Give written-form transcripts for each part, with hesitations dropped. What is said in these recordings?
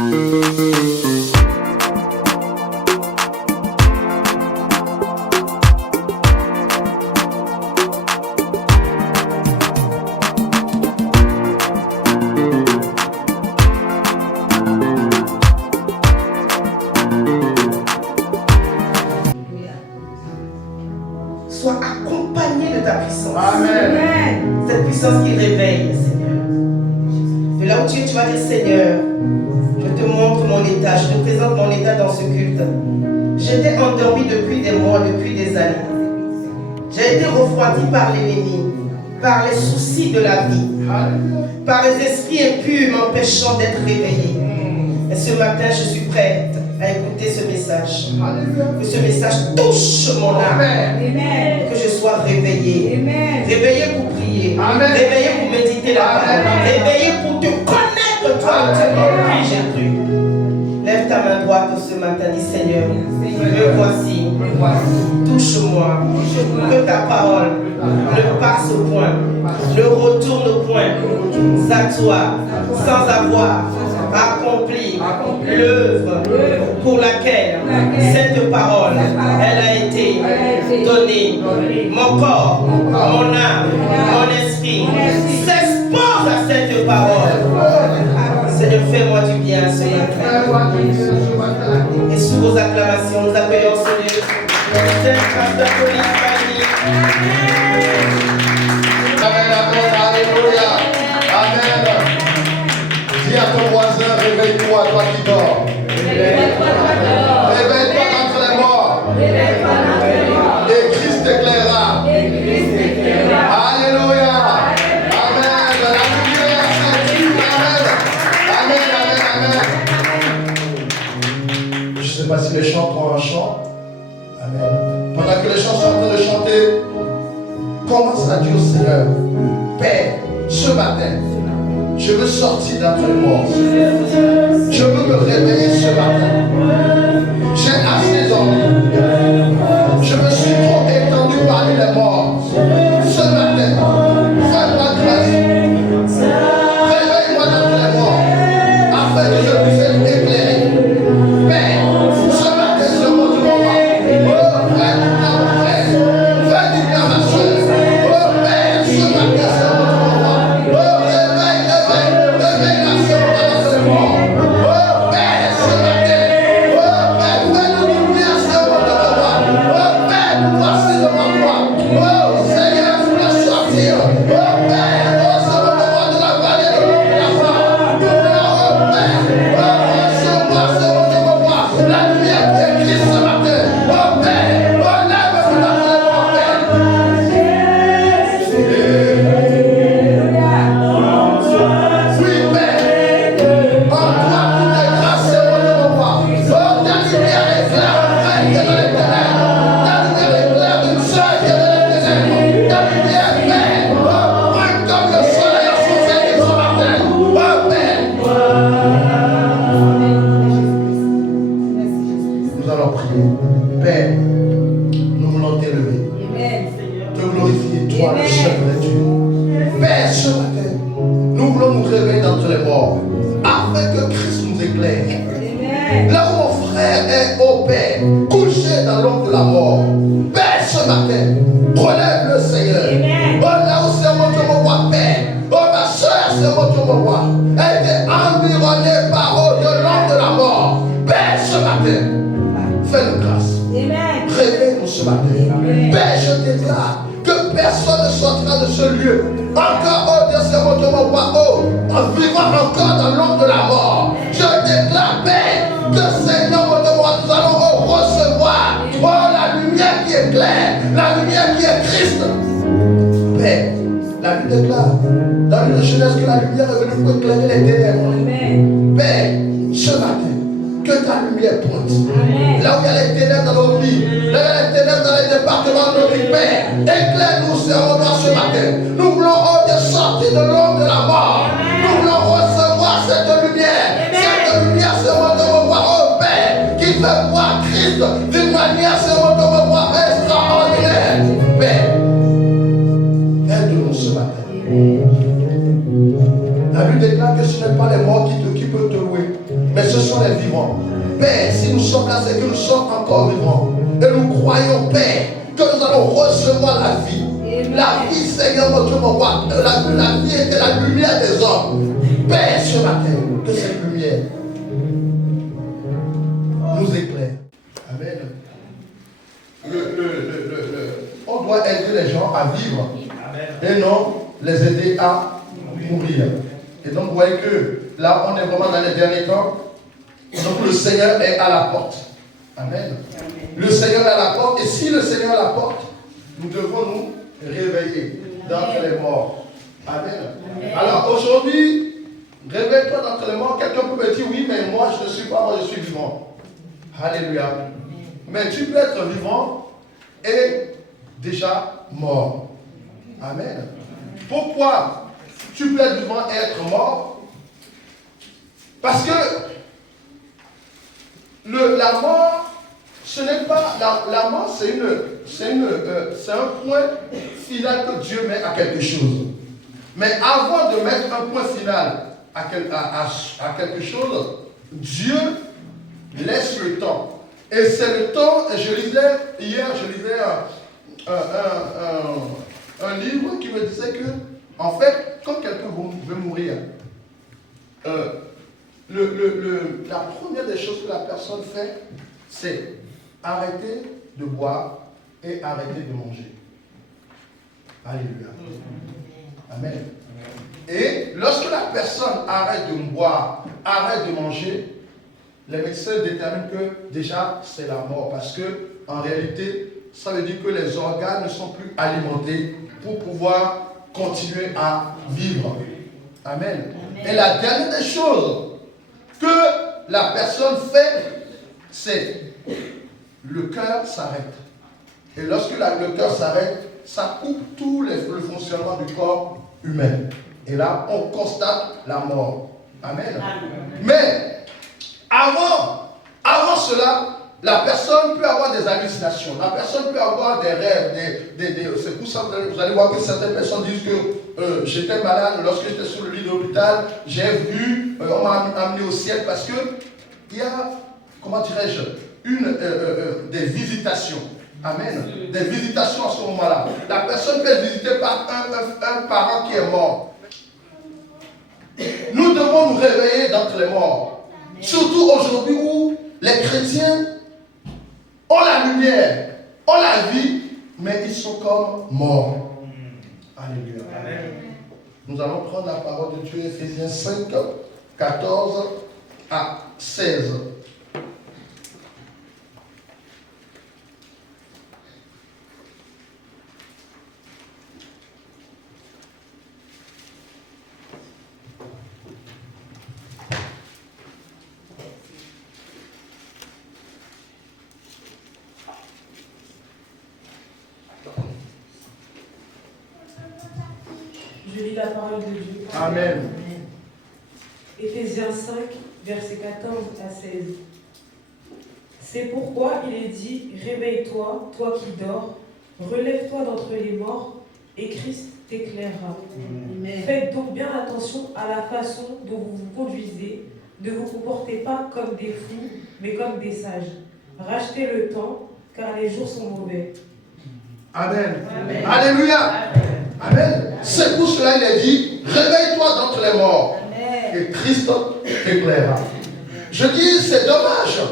Sois accompagné de ta puissance. Amen. Cette puissance qui réveille, Seigneur. De là où tu es, tu vas dire, Seigneur, je te montre mon état, je te présente mon état dans ce culte. J'étais endormi depuis des mois, depuis des années. J'ai été refroidi par l'ennemi, par les soucis de la vie, par les esprits impurs m'empêchant d'être réveillé. Et ce matin, je suis prête à écouter ce message. Que ce message touche mon âme. Amen. Que je sois réveillé. Amen. Réveillé pour prier. Amen. Réveillé pour méditer la parole. Réveillé pour te connaître, toi, qui j'ai cru. Lève ta main droite ce matin, dis Seigneur, me voici. Touche-moi. Que ta parole le passe au point, le retourne au point, à toi, sans avoir accompli l'œuvre pour laquelle cette parole, elle a été donnée. Mon corps, mon âme, mon esprit s'expose à cette parole. Seigneur, fais-moi du bien ce matin. Et sous vos acclamations, nous appelons Seigneur, Saint Pasteur Pauline Fanny. Amen, amen, alléluia. Amen. Dis à ton voisin, réveille-toi, toi qui dors. Réveille-toi d'entre les morts. Et Christ t'éclairera. Alléluia. Amen. La lumière s'active. Amen. Amen, amen. Je ne sais pas si les chants ont un chant. Amen. Pendant que les chants sont en train de chanter, commence à dire au Seigneur, Père, ce matin, je veux sortir d'entre les morts. Je veux me réveiller ce matin. J'ai assez dormi. Je me suis trop étendu parmi les morts. Ce matin, fais-moi grâce. Réveille-moi d'entre les morts, afin que je puisse être éclairé. Père, ce matin, je monte mon roi. Oh, Père, mon frère, fais du bien à ma soeur. Oh, Père, ce matin, je monte mon roi. Oh, réveille ma soeur dans les morts. Oh, Père, ce matin. Oh, Père, fais du bien à ce monde de roi. Oh, Père, voici devant toi. Oh, Seigneur, je veux sortir. Oh, Père, oh, ce monde de roi de la vallée de la foi. Oh, Père, oh, reçois ce monde de roi. La lumière qui est Christ ce matin. Oh, Père, oh, lève-moi dans les morts, Père. Oui, Père, en toi tout est grâce et mon roi. Oh, ta lumière éclaire un frère qui est dans les ténèbres. Ta lumière éclaire une sœur qui est dans les ténèbres. Ta lumière, Père, oh, brille comme le soleil en son veille ce matin. Oh, Père. Nous allons prier. Père, nous voulons t'élever, te glorifier, toi, le seul vrai Dieu. Père, ce matin, nous voulons nous réveiller d'entre les morts, afin que Christ nous éclaire. Là où mon frère est, oh Père, couché dans l'ombre de la mort, Père, ce matin, relève le Seigneur. Oh, là où c'est mon Dieu, mon roi, Père, oh, ma soeur, c'est mon Dieu, mon roi, elle était environnée par de l'ombre de la mort. Père, ce matin, fais-nous grâce. Réveille-nous ce matin. Père, je déclare que personne ne sortira de ce lieu. Encore, oh Dieu, c'est mon Dieu, mon roi, oh, en vivant encore dans l'ombre de la mort. Je déclare, Père, que Seigneur, mon Dieu, mon roi, nous allons oh, recevoir oh, la lumière qui éclaire, la lumière qui est Christ. Père, la Bible déclare dans le Genèse que la lumière est venue pour éclairer les ténèbres. Père, ce matin, que ta lumière pointe. Là où il y a les ténèbres dans nos vies, là où il y a les ténèbres dans les départements de nos vies, Père, éclaire-nous, Seigneur, ce matin. Nous voulons oh, sortir de l'ombre de la mort. Nous voulons recevoir cette lumière. Cette lumière, Seigneur, de mon roi, oh Père, qui fait voir Christ d'une manière, Seigneur, de mon roi, extraordinaire. Père, aide-nous ce matin. La Bible déclare que ce n'est pas les morts qui peuvent te louer, mais ce que nous sommes encore vivants. Et nous croyons, Père, que nous allons recevoir la vie. La vie, Seigneur, mon Dieu, mon roi, la vie était la lumière des hommes. Père, ce matin, que cette lumière nous éclaire. Amen. On doit aider les gens à vivre. Et non les aider à mourir. Et donc, vous voyez que là, on est vraiment dans les derniers temps. Donc, le Seigneur est à la porte. Amen. Le Seigneur est à la porte. Et si le Seigneur est à la porte, nous devons nous réveiller d'entre les morts. Amen. Alors, aujourd'hui, réveille-toi d'entre les morts. Quelqu'un peut me dire, oui, mais moi, je ne suis pas, moi, je suis vivant. Alléluia. Mais tu peux être vivant et déjà mort. Amen. Pourquoi tu peux être vivant et être mort? Parce que la mort, ce n'est pas la mort, c'est un point final que Dieu met à quelque chose. Mais avant de mettre un point final à quelque chose, Dieu laisse le temps. Et c'est le temps, et hier je lisais un livre qui me disait que, en fait, quand quelqu'un veut mourir, la première des choses que la personne fait, c'est arrêter de boire et arrêter de manger. Alléluia. Amen. Et lorsque la personne arrête de boire, arrête de manger, les médecins déterminent que déjà c'est la mort. Parce que en réalité, ça veut dire que les organes ne sont plus alimentés pour pouvoir continuer à vivre. Amen. Et la dernière des choses que la personne fait, c'est le cœur s'arrête. Et lorsque le cœur s'arrête, ça coupe tout le fonctionnement du corps humain. Et là, on constate la mort. Amen. Mais avant cela, la personne peut avoir des hallucinations. La personne peut avoir des rêves. C'est pour ça que vous allez voir que certaines personnes disent que j'étais malade lorsque j'étais sur le lit de l'hôpital. J'ai vu, on m'a amené au ciel parce que il y a, comment dirais-je, des visitations. Amen. Des visitations à ce moment-là. La personne peut être visitée par un parent qui est mort. Nous devons nous réveiller d'entre les morts. Surtout aujourd'hui où les chrétiens ont la lumière, ont la vie, mais ils sont comme morts. Alléluia. Amen. Nous allons prendre la parole de Dieu, Ephésiens 5, 14 à 16. Je lis la parole de Dieu. Amen. Ephésiens 5, versets 14 à 16. C'est pourquoi il est dit, réveille-toi, toi qui dors, relève-toi d'entre les morts, et Christ t'éclairera. Faites donc bien attention à la façon dont vous vous conduisez. Ne vous comportez pas comme des fous, mais comme des sages. Rachetez le temps, car les jours sont mauvais. Amen. Amen. Alléluia. Amen. Amen. C'est pour cela qu'il est dit, réveille-toi d'entre les morts. Amen. Et Christ t'éclairera. Je dis, c'est dommage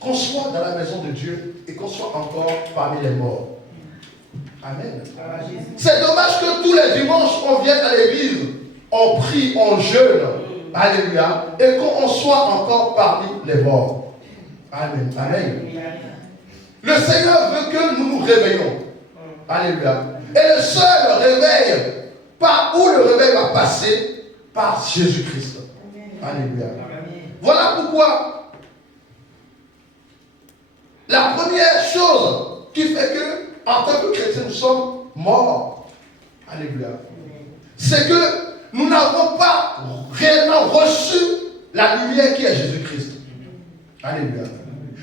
qu'on soit dans la maison de Dieu et qu'on soit encore parmi les morts. Amen. C'est dommage que tous les dimanches, on vienne à l'église, on prie, on jeûne. Alléluia. Et qu'on soit encore parmi les morts. Amen. Amen. Le Seigneur veut que nous nous réveillons. Alléluia. Et le seul réveil, par où le réveil va passer, par Jésus-Christ. Alléluia. Voilà pourquoi la première chose qui fait que, en tant que chrétiens, nous sommes morts. Alléluia. C'est que nous n'avons pas réellement reçu la lumière qui est Jésus-Christ. Alléluia.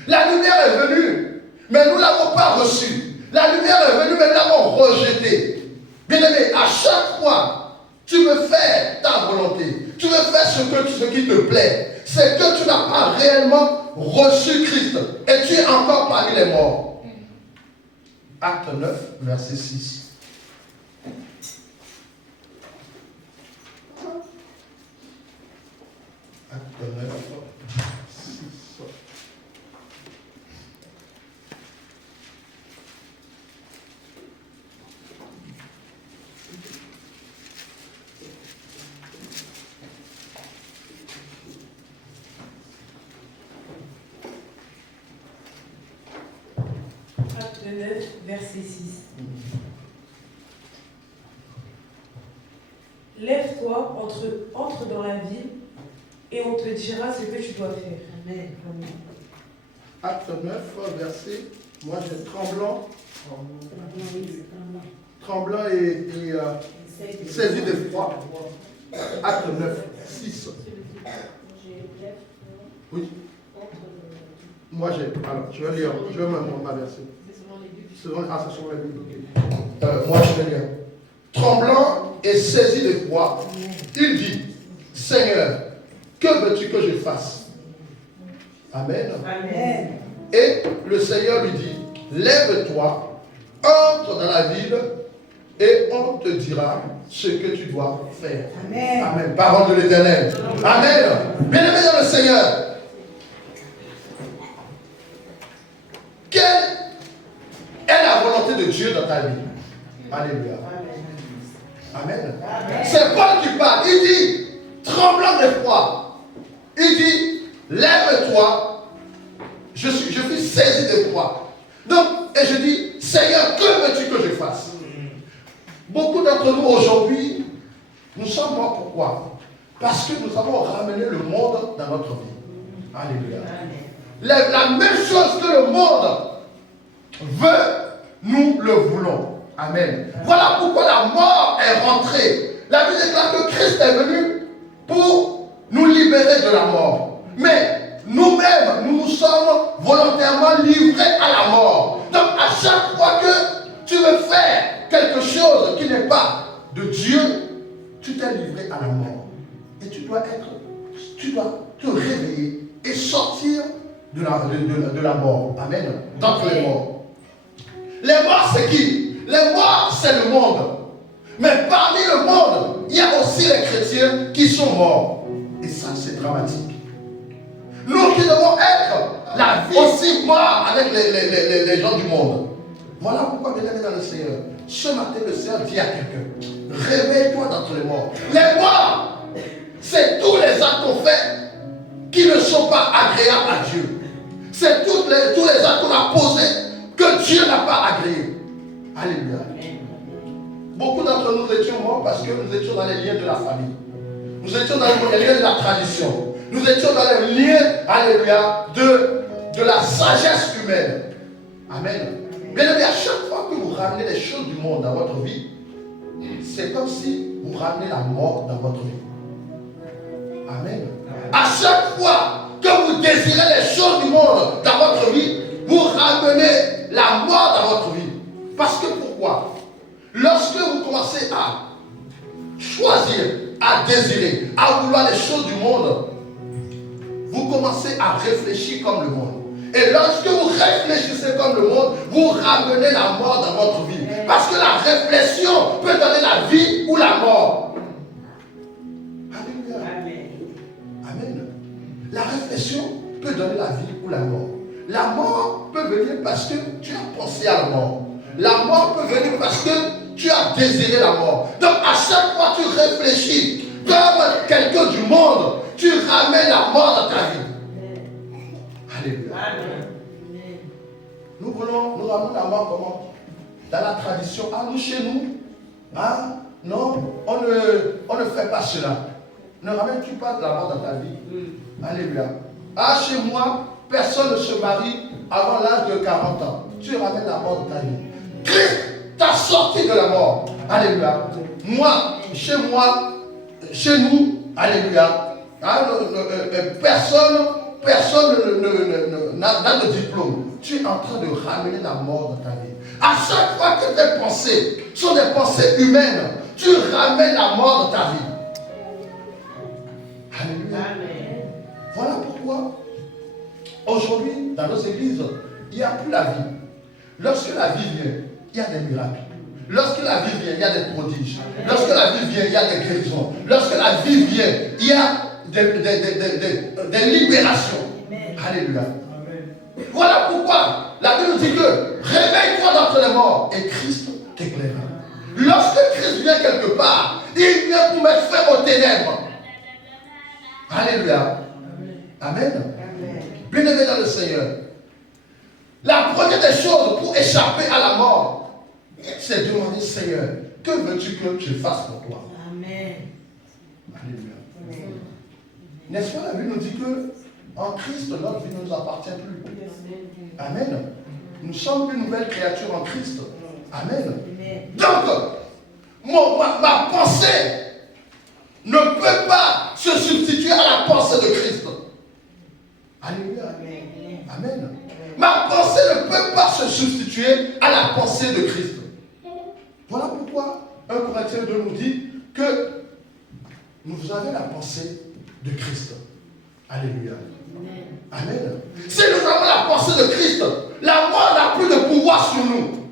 La lumière est venue, mais nous ne l'avons pas reçue. La lumière est venue, mais nous l'avons rejetée. Bien-aimé, à chaque fois, tu veux faire ta volonté. Tu veux faire ce qui te plaît. C'est que tu n'as pas réellement reçu Christ. parmi les morts. Acte 9, verset 6. Acte 9, 6. Acte 9, verset 6. Lève-toi, entre dans la ville, et on te dira ce que tu dois faire. Amen. Acte 9, verset, moi j'ai tremblant et saisi d'effroi. Acte 9, 6. Oui. Moi j'ai, alors je vais lire, je vais me ma verset. C'est sur la Bible, ok. Moi je vais lire. Tremblant et saisi d'effroi, il dit, Seigneur, que veux-tu que je fasse? Amen. Amen. Et le Seigneur lui dit, lève-toi, entre dans la ville et on te dira ce que tu dois faire. Amen. Amen. Parole de l'Éternel. Amen. Bien-aimé dans le Seigneur. Quelle est la volonté de Dieu dans ta vie? Alléluia. Amen. Amen. C'est Paul qui parle. Il dit, tremblant d'effroi, il dit, lève-toi, je suis saisi d'effroi. Donc, et je dis, Seigneur, que veux-tu que je fasse? Beaucoup d'entre nous aujourd'hui, nous sommes morts. Pourquoi? Parce que nous avons ramené le monde dans notre vie. Alléluia. La même chose que le monde veut, nous le voulons. Amen. Voilà pourquoi la mort est rentrée. La Bible déclare que Christ est venu pour nous libérer de la mort. Mais nous-mêmes, nous nous sommes volontairement livrés à la mort. Donc à chaque fois que tu veux faire quelque chose qui n'est pas de Dieu, tu t'es livré à la mort. Et tu dois te réveiller et sortir de la mort. Amen. D'entre les morts. Les morts, c'est qui? Les morts, c'est le monde. Mais parmi le monde, il y a aussi les chrétiens qui sont morts. Et ça, c'est dramatique. Nous qui devons être la vie aussi morts avec les gens du monde. Voilà pourquoi, bien aimé dans le Seigneur, ce matin, le Seigneur dit à quelqu'un, réveille-toi d'entre les morts. Les morts, c'est tous les actes qu'on fait qui ne sont pas agréables à Dieu. C'est tous les actes qu'on a posés que Dieu n'a pas agréés. Alléluia. Beaucoup d'entre nous étions morts parce que nous étions dans les liens de la famille. Nous étions dans les liens de la tradition. Nous étions dans les liens, alléluia, de la sagesse humaine. Amen. Bien aimé, à chaque fois que vous ramenez les choses du monde dans votre vie, c'est comme si vous ramenez la mort dans votre vie. Amen. À chaque fois que vous désirez les choses du monde dans votre vie, vous ramenez la mort dans votre vie. Parce que pourquoi? Lorsque vous commencez à choisir, à désirer, à vouloir les choses du monde, vous commencez à réfléchir comme le monde. Et lorsque vous réfléchissez comme le monde, vous ramenez la mort dans votre vie. Parce que la réflexion peut donner la vie ou la mort. Alléluia. Amen. La réflexion peut donner la vie ou la mort. La mort peut venir parce que tu as pensé à la mort. La mort peut venir parce que tu as désiré la mort. Donc à chaque fois que tu réfléchis comme quelqu'un du monde, tu ramènes la mort dans ta vie. Alléluia. Nous ramenons la mort comment? Dans la tradition. Ah, nous chez nous, ah, non, on ne fait pas cela. Ne ramènes-tu pas de la mort dans ta vie? Alléluia. Ah, chez moi, personne ne se marie avant l'âge de 40 ans. Tu ramènes la mort dans ta vie. Christ t'a sorti de la mort. Alléluia. Moi, chez nous, alléluia. Hein, personne n'a de diplôme. Tu es en train de ramener la mort dans ta vie. À chaque fois que tes pensées sont des pensées humaines, tu ramènes la mort dans ta vie. Alléluia. Voilà pourquoi aujourd'hui, dans nos églises, il n'y a plus la vie. Lorsque la vie vient, il y a des miracles. Lorsque la vie vient, il y a des prodiges. Lorsque la vie vient, il y a des guérisons. Lorsque la vie vient, il y a des libérations. Alléluia. Voilà pourquoi la Bible nous dit que réveille-toi d'entre les morts et Christ t'éclairera. Lorsque Christ vient quelque part, il vient pour mettre fin aux ténèbres. Alléluia. Amen. Bien-aimé dans le Seigneur. La première des choses pour échapper à la mort, c'est de demander, Seigneur, que veux-tu que je fasse pour toi? Amen. Alléluia. N'est-ce pas, la Bible nous dit que en Christ, notre vie ne nous appartient plus. Amen. Nous sommes une nouvelle créature en Christ. Amen. Donc, ma pensée ne peut pas se substituer à la pensée de Christ. Alléluia. Amen. Ma pensée ne peut pas se substituer à la pensée de Christ. Voilà pourquoi 1 Corinthiens 2 nous dit que nous avons la pensée de Christ. Alléluia. Amen. Si nous avons la pensée de Christ, la mort n'a plus de pouvoir sur nous.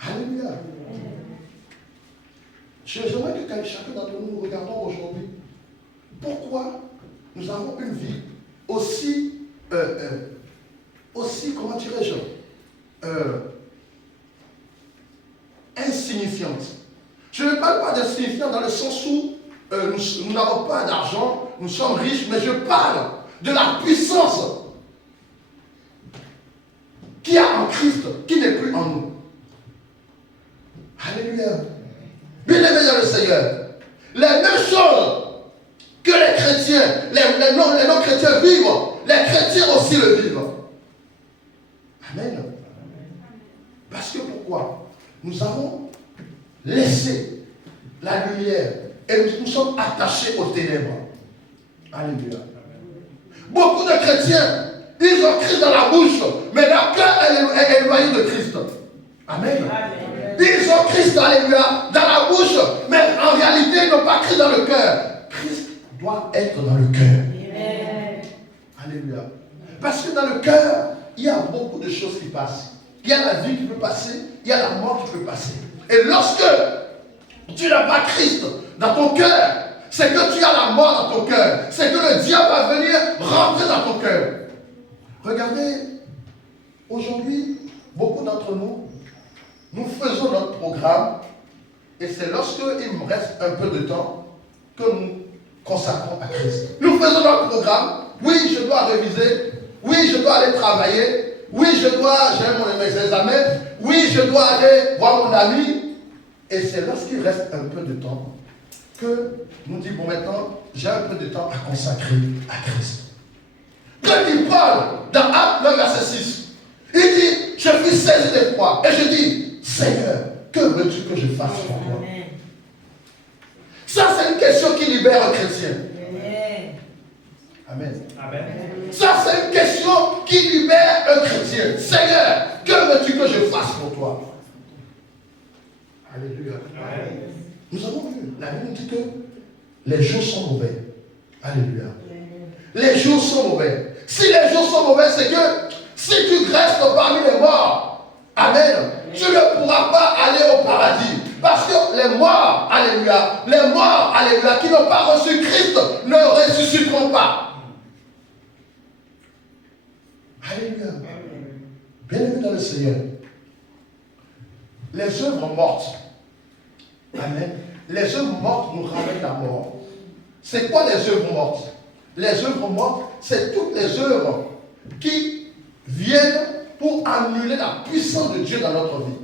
Alléluia. J'aimerais que chacun d'entre nous regardons aujourd'hui pourquoi nous avons une vie aussi, comment dirais-je, insignifiante. Je ne parle pas d'insignifiante dans le sens où nous n'avons pas d'argent, nous sommes riches, mais je parle de la puissance qu'il y a en Christ, qui n'est plus en nous. Alléluia. Bien-aimés dans le Seigneur, les mêmes choses que les chrétiens, les non-chrétiens vivent, les chrétiens aussi le vivent. Amen. Parce que pourquoi? Nous avons laissé la lumière et nous sommes attachés aux ténèbres. Alléluia. Beaucoup de chrétiens, ils ont Christ dans la bouche, mais leur cœur est éloigné de Christ. Amen. Ils ont Christ, alléluia, dans la bouche, mais en réalité, ils n'ont pas Christ dans le cœur. Christ doit être dans le cœur. Alléluia. Parce que dans le cœur, il y a beaucoup de choses qui passent. Il y a la vie qui peut passer, il y a la mort qui peut passer. Et lorsque tu n'as pas Christ dans ton cœur, c'est que tu as la mort dans ton cœur. C'est que le diable va venir rentrer dans ton cœur. Regardez, aujourd'hui, beaucoup d'entre nous, nous faisons notre programme et c'est lorsqu'il me reste un peu de temps que nous consacrons à Christ. Nous faisons notre programme. Oui, je dois réviser. Oui, je dois aller travailler. Oui, j'ai mes examens. Oui, je dois aller voir mon ami. Et c'est lorsqu'il reste un peu de temps que nous disons, bon, maintenant, j'ai un peu de temps à consacrer à Christ. Quand il parle dans Actes 9, verset 6, il dit, je suis saisi d'effroi. Et je dis, Seigneur, que veux-tu que je fasse pour toi? Ça, c'est une question qui libère un chrétien. Amen. Amen. Ça, c'est une question qui libère un chrétien. Seigneur, que veux-tu que je fasse pour toi? Alléluia. Amen. Nous avons vu, la Bible dit que les jours sont mauvais. Alléluia. Les jours sont mauvais. Si les jours sont mauvais, c'est que si tu restes parmi les morts, amen, tu ne pourras pas aller au paradis. Parce que les morts, alléluia, qui n'ont pas reçu Christ ne ressusciteront pas. Alléluia. Bien-aimés dans le Seigneur, les œuvres mortes, amen, les œuvres mortes nous ramènent à mort. C'est quoi les œuvres mortes? Les œuvres mortes, c'est toutes les œuvres qui viennent pour annuler la puissance de Dieu dans notre vie.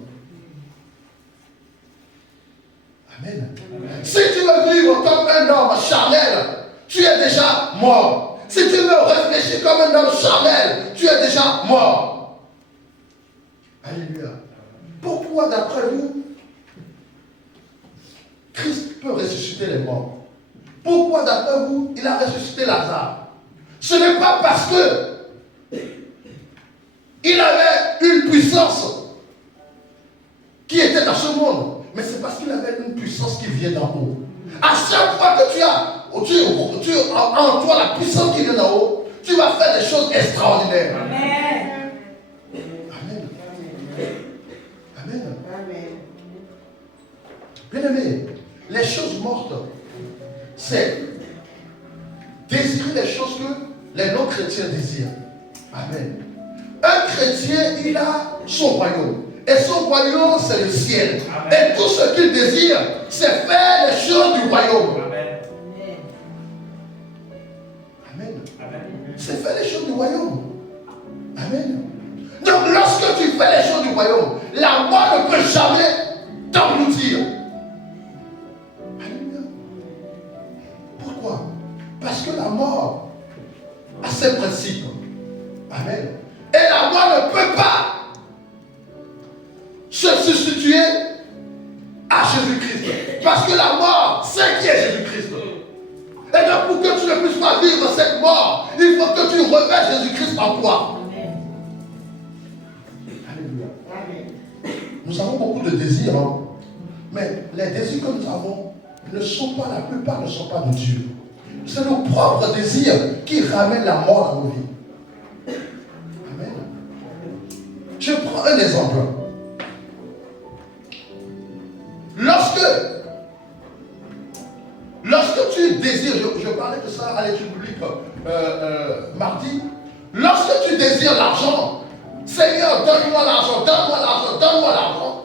Amen. Si tu veux vivre comme un homme charnel, tu es déjà mort. Si tu veux réfléchir comme un homme charnel, tu es déjà mort. Alléluia. Pourquoi, d'après vous, Christ peut ressusciter les morts? Pourquoi, d'après vous, il a ressuscité Lazare? Ce n'est pas parce que il avait une puissance qui était dans ce monde, mais c'est parce qu'il avait une puissance qui vient d'en haut. À chaque fois que tu as en toi la puissance qui vient d'en haut, tu vas faire des choses extraordinaires. Amen. Bien aimé, les choses mortes, c'est désirer les choses que les non-chrétiens désirent. Amen. Un chrétien, il a son royaume. Et son royaume, c'est le ciel. Amen. Et tout ce qu'il désire, c'est faire les choses du royaume. Amen. Amen. Amen. C'est faire les choses du royaume. Amen. Donc, lorsque tu fais les choses du royaume, la mort ne peut jamais t'engloutir. Alléluia. Pourquoi? Parce que la mort a ses principes. Amen. Et la mort ne peut pas se substituer à Jésus-Christ. Parce que la mort, c'est qui est Jésus-Christ. Et donc, pour que tu ne puisses pas vivre cette mort, il faut que tu revêtes Jésus-Christ en toi. Alléluia. Nous avons beaucoup de désirs, hein? Mais les désirs que nous avons ne sont pas, la plupart ne sont pas de Dieu. C'est nos propres désirs qui ramènent la mort dans nos vies. Amen. Je prends un exemple. Lorsque tu désires, je parlais de ça à l'étude publique mardi, lorsque tu désires l'argent, Seigneur, donne-moi l'argent, donne-moi l'argent, donne-moi l'argent,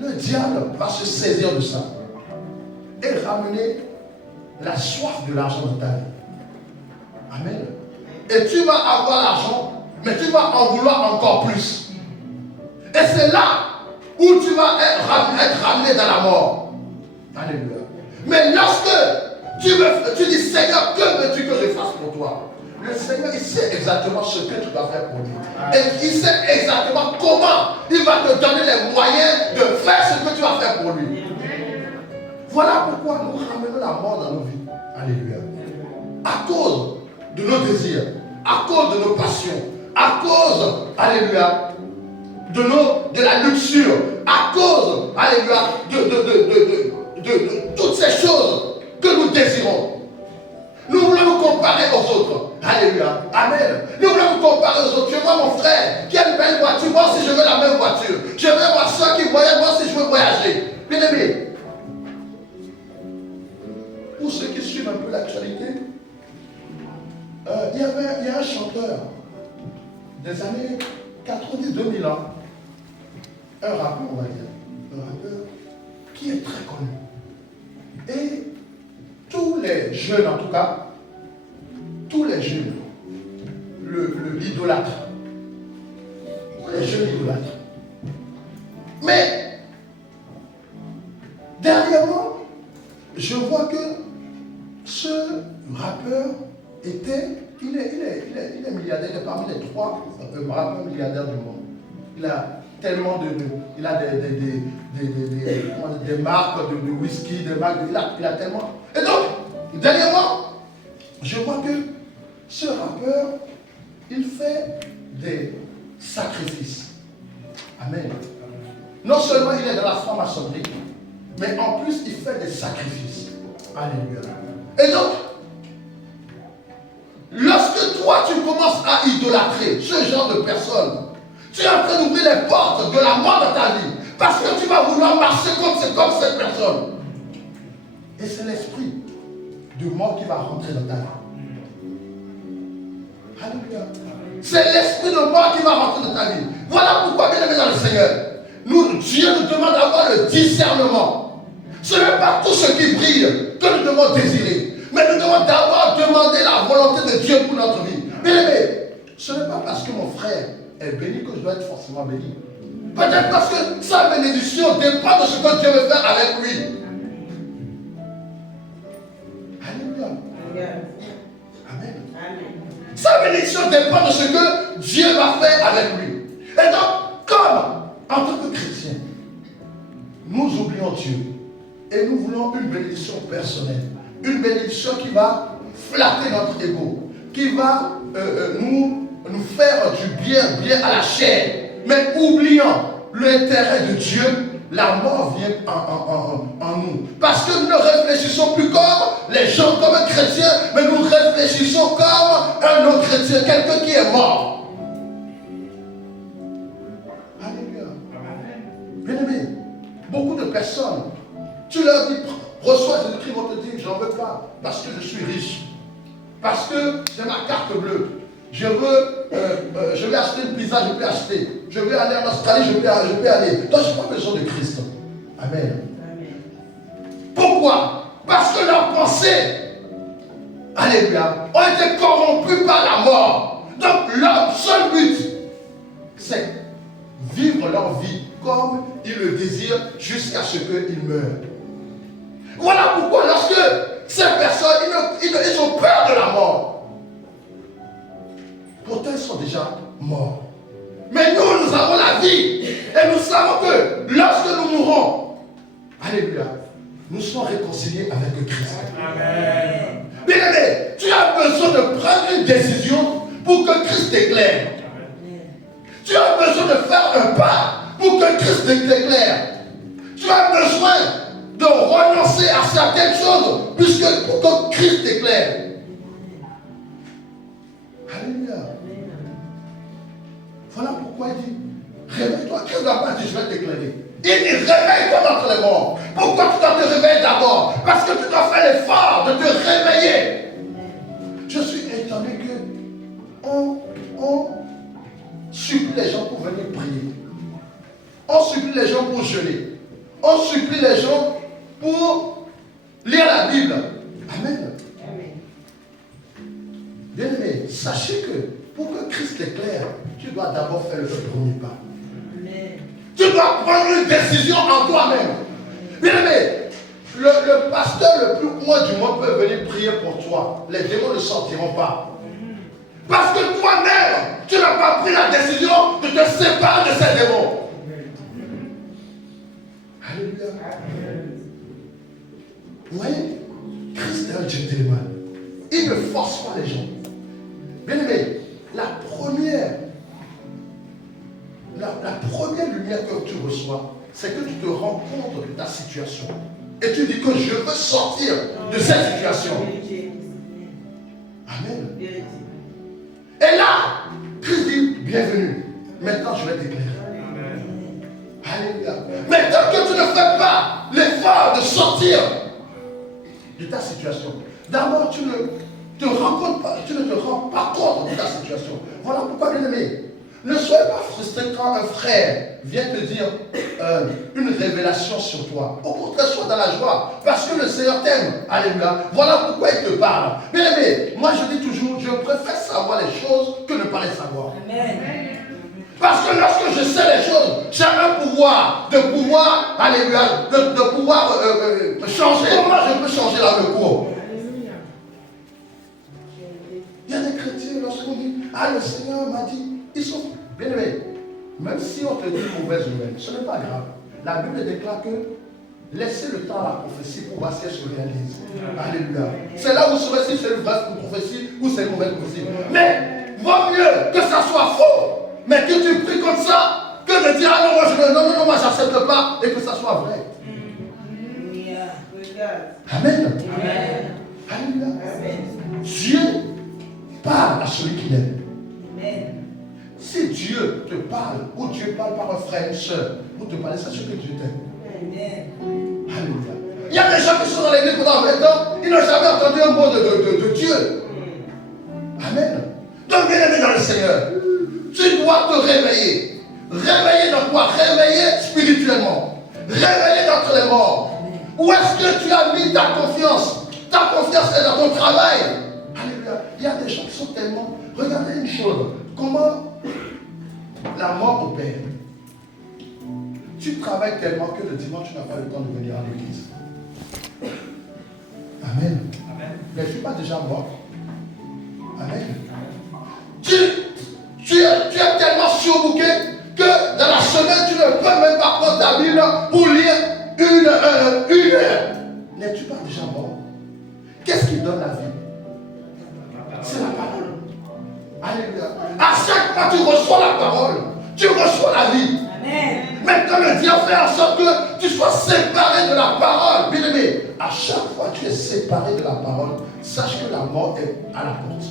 le diable va se saisir de ça et ramener la soif de l'argent dans ta vie. Amen. Et tu vas avoir l'argent, mais tu vas en vouloir encore plus. Et c'est là où tu vas être ramené dans la mort. Alléluia. Mais lorsque tu dis, Seigneur, que veux-tu que je fasse pour toi? Le Seigneur, il sait exactement ce que tu dois faire pour lui. Et il sait exactement comment il va te donner les moyens de faire ce que tu vas faire pour lui. Voilà pourquoi nous ramenons la mort dans nos vies. Alléluia. À cause de nos désirs, à cause de nos passions, à cause, alléluia, de la luxure, à cause, alléluia, de toutes ces choses que nous désirons. Nous voulons nous comparer aux autres. Alléluia. Amen. Nous voulons nous comparer aux autres. Je vois mon frère qui a une belle voiture. Moi aussi, je veux la même voiture. Je veux voir ceux qui voyagent. Moi aussi, je veux voyager. Bien aimé, pour ceux qui suivent un peu l'actualité, il y a un chanteur des années 90-2000 ans, un rappeur, on va dire, un rappeur qui est très connu. Et tous les jeunes, en tout cas, tous les jeunes l'idolâtrent. Les jeunes l'idolâtrent. Mais, dernièrement, je vois que ce rappeur il est milliardaire, il est parmi les 3 rappeurs milliardaires du monde. Il a tellement il a des marques de whisky, des marques, il a tellement. Et donc, dernièrement, je vois que ce rappeur, il fait des sacrifices. Amen. Non seulement il est dans la franc-maçonnerie, mais en plus il fait des sacrifices. Alléluia. Et donc, lorsque toi tu commences à idolâtrer ce genre de personnes, tu es en train d'ouvrir les portes de la mort dans ta vie. Parce que tu vas vouloir marcher comme cette personne. Et c'est l'esprit de mort qui va rentrer dans ta vie. Alléluia. C'est l'esprit de mort qui va rentrer dans ta vie. Voilà pourquoi, bien aimé dans le Seigneur, Dieu nous demande d'avoir le discernement. Ce n'est pas tout ce qui brille que nous devons désirer. Mais nous devons d'abord demander la volonté de Dieu pour notre vie. Bien aimé, ce n'est pas parce que mon frère est béni que je dois être forcément béni. Peut-être parce que sa bénédiction dépend de ce que Dieu veut faire avec lui. Alléluia. Amen. Sa bénédiction dépend de ce que Dieu va faire avec lui. Et donc, comme en tant que chrétien, nous oublions Dieu et nous voulons une bénédiction personnelle. Une bénédiction qui va flatter notre ego, qui va nous faire du bien à la chair. Mais oubliant l'intérêt de Dieu, la mort vient en nous. Parce que nous ne réfléchissons plus comme les gens, comme un chrétien, mais nous réfléchissons comme un autre chrétien, quelqu'un qui est mort. Alléluia. personnes. Tu leur dis, reçois Jésus-Christ, vont te dire, j'en veux pas, parce que je suis riche. Parce que j'ai ma carte bleue. Je vais acheter une pizza, je peux acheter. Je vais aller en Australie, je peux aller. Donc je n'ai pas besoin de Christ. Amen. Pourquoi? Parce que leurs pensées, alléluia, ont été corrompues par la mort. Donc leur seul but, c'est vivre leur vie comme ils le désirent jusqu'à ce qu'ils meurent. Voilà pourquoi lorsque ces personnes, ils ont peur de la mort. Pourtant, ils sont déjà morts. Mais nous avons la vie. Et nous savons que lorsque nous mourrons, alléluia, nous serons réconciliés avec Christ. Amen. Bien-aimé, tu as besoin de prendre une décision pour que Christ t'éclaire. Tu as besoin de faire un pas pour que Christ t'éclaire. Tu as besoin de renoncer à certaines choses pour que Christ t'éclaire. Alléluia. Voilà pourquoi il dit, réveille-toi. Christ n'a pas dit, je vais t'éclairer. Il dit, réveille-toi d'entre les morts. Pourquoi tu dois te réveiller d'abord? Parce que tu dois faire l'effort de te réveiller. Je suis étonné que on supplie les gens pour venir prier. On supplie les gens pour jeûner. On supplie les gens pour lire la Bible. Amen. Bien-aimé, sachez que pour que Christ t'éclaire, tu dois d'abord faire le premier pas. Amen. Tu dois prendre une décision en toi-même. Bien-aimé, le pasteur le plus loin du monde peut venir prier pour toi. Les démons ne sortiront pas. Parce que toi-même, tu n'as pas pris la décision de te séparer de ces démons. Alléluia. Vous voyez, Christ est un gentleman. Il ne force pas les gens. Bien-aimé, la première lumière que tu reçois, c'est que tu te rends compte de ta situation. Et tu dis que je veux sortir de cette situation. Amen. Et là, Christ dit, bienvenue. Maintenant, je vais t'éclairer. Alléluia. Mais tant que tu ne fais pas l'effort de sortir de ta situation, d'abord, tu ne te rends pas compte de ta situation. Voilà pourquoi, bien aimé, ne soyez pas frustré quand un frère vient te dire une révélation sur toi. Au contraire, sois dans la joie, parce que le Seigneur t'aime. Alléluia. Voilà pourquoi il te parle. Bien aimé, moi je dis toujours, je préfère savoir les choses que ne pas les savoir. Amen. Parce que lorsque je sais les choses, j'ai un pouvoir, alléluia, de pouvoir changer. Comment je peux changer le cours? Il y a des chrétiens, lorsqu'on dit, le Seigneur m'a dit, ils sont bien aimés. Même si on te dit une mauvaise nouvelle, ce n'est pas grave. La Bible déclare que laissez le temps à la prophétie pour voir si elle se réalise. Alléluia. C'est là où vous saurez si c'est une vraie prophétie ou c'est une mauvaise prophétie. Mais vaut mieux que ça soit faux, mais que tu pries comme ça, que de dire non, moi j'accepte pas, et que ça soit vrai. Amen. Alléluia. Dieu parle à celui qu'il aime. Si Dieu te parle, ou Dieu parle par un frère, une soeur, pour te parler, sache que Dieu t'aime. Alléluia. Il y a des gens qui sont dans l'église pendant 20 ans, ils n'ont jamais entendu un mot de Dieu. Amen. Donc, bien aimé dans le Seigneur, tu dois te réveiller. Réveiller dans quoi? Réveiller spirituellement. Réveiller d'entre les morts. Où est-ce que tu as mis ta confiance? Ta confiance est dans ton travail. Alléluia. Il y a des gens qui sont tellement... Regardez une chose. Comment la mort opère. Tu travailles tellement que le dimanche, tu n'as pas le temps de venir à l'église. Amen. Amen. Mais je ne suis pas déjà mort. Amen. Tu es tellement surbooké que dans la semaine, tu ne peux même pas prendre ta Bible pour lire une heure. N'es-tu pas déjà mort? Qu'est-ce qui donne la vie? C'est la parole. Alléluia. À chaque fois que tu reçois la parole, tu reçois la vie. Amen. Maintenant, le diable fait en sorte que tu sois séparé de la parole. Bien aimé, à chaque fois que tu es séparé de la parole, sache que la mort est à la porte.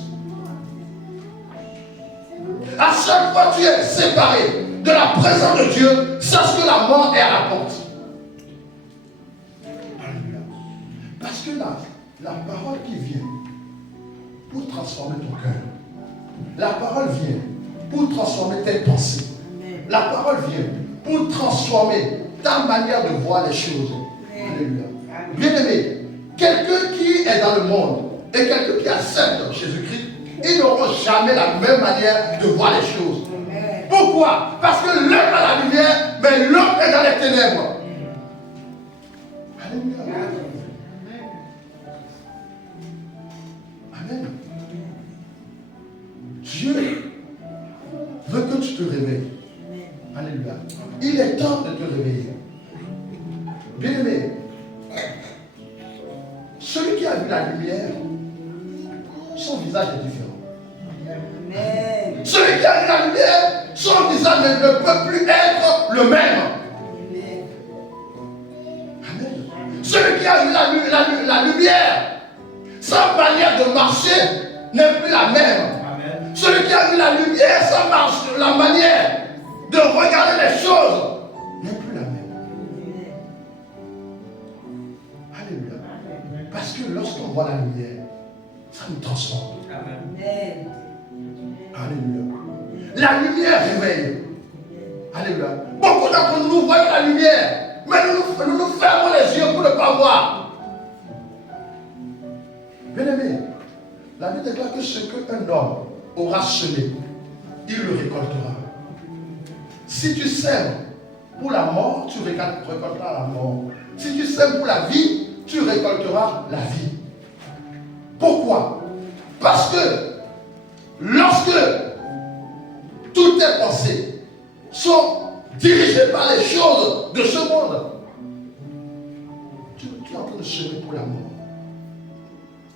À chaque fois que tu es séparé de la présence de Dieu, sache que la mort est à la porte. que la parole qui vient pour transformer ton cœur, la parole vient pour transformer tes pensées, la parole vient pour transformer ta manière de voir les choses. Alléluia. Bien-aimé, quelqu'un qui est dans le monde et quelqu'un qui accepte Jésus-Christ, ils n'auront jamais la même manière de voir les choses. Pourquoi? Parce que l'un a la lumière, mais l'autre est dans les ténèbres. Alléluia. Amen. Dieu veut que tu te réveilles. Alléluia. Il est temps de te réveiller. Bien-aimé, celui qui a vu la lumière, son visage est différent. Amen. Celui qui a vu la lumière, son visage ne peut plus être le même. Amen. Celui qui a vu la lumière, sa manière de marcher n'est plus la même. Amen. Celui qui a vu la lumière, la manière de regarder les choses n'est plus la même. Alléluia. Parce que lorsqu'on voit la lumière, ça nous transforme. Amen. Alléluia. La lumière réveille. Alléluia. Beaucoup d'entre nous voient la lumière, mais nous fermons les yeux pour ne pas voir. Bien-aimé, la Bible déclare que ce qu'un homme aura semé, il le récoltera. Si tu sèmes pour la mort, tu récolteras la mort. Si tu sèmes pour la vie, tu récolteras la vie. Pourquoi? Parce que lorsque toutes tes pensées sont dirigées par les choses de ce monde, tu es en train de semer pour la mort.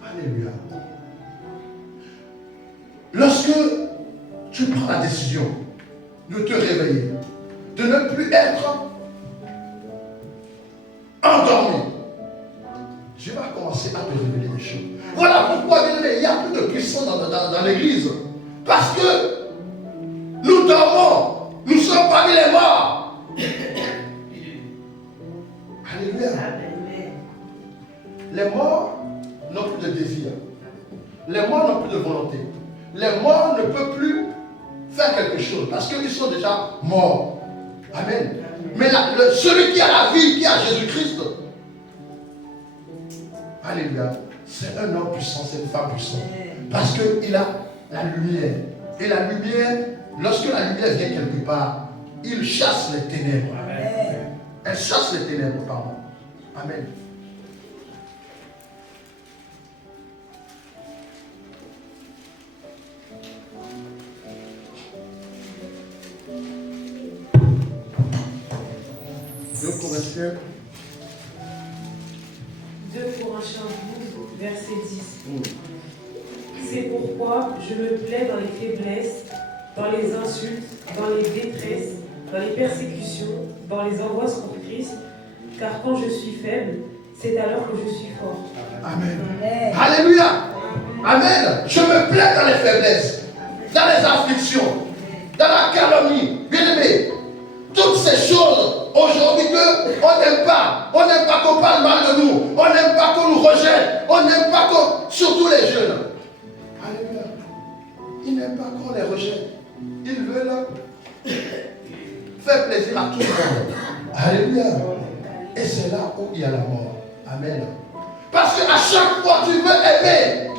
Alléluia. Lorsque tu prends la décision de te réveiller, de ne plus être endormi, Dieu va commencer à te révéler des choses. Voilà pourquoi, bien aimé, il n'y a plus de puissance dans l'église. Parce que nous dormons, nous sommes parmi les morts. Alléluia. Les morts n'ont plus de désir. Les morts n'ont plus de volonté. Les morts ne peuvent plus faire quelque chose parce qu'ils sont déjà morts. Amen. Mais celui qui a la vie, qui a Jésus-Christ, alléluia, c'est un homme puissant, c'est une femme puissante. Parce qu'il a la lumière. Et la lumière, lorsque la lumière vient quelque part, il chasse les ténèbres. Amen. Elle chasse les ténèbres, pardon. Amen. Deux Corinthiens. 2 Corinthiens 12, verset 10. C'est pourquoi je me plais dans les faiblesses, dans les insultes, dans les détresses, dans les persécutions, dans les angoisses pour Christ, car quand je suis faible, c'est alors que je suis fort. Amen. Amen. Alléluia. Amen. Je me plais dans les faiblesses, dans les afflictions, dans la calomnie. Bien-aimé, toutes ces choses aujourd'hui qu'on n'aime pas. On n'aime pas qu'on parle mal de nous. On n'aime pas qu'on nous rejette. On n'aime pas qu'on... Surtout les jeunes. Alléluia. Ils n'aiment pas qu'on les rejette. Ils veulent faire plaisir à tout le monde. Alléluia. Et c'est là où il y a la mort. Amen. Parce qu'à chaque fois que tu veux aimer